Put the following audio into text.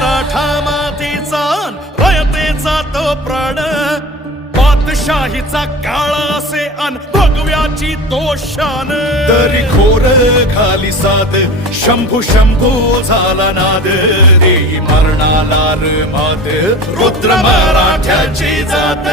मराठा मातीचा रयतेचा तो प्राण. बादशाहीचा काळा असे अन भगव्याची तो शान. तरी खोर खाली साध शंभू शंभू झाला नाद. रे मरणाला रुद्र मराठ्याची जात.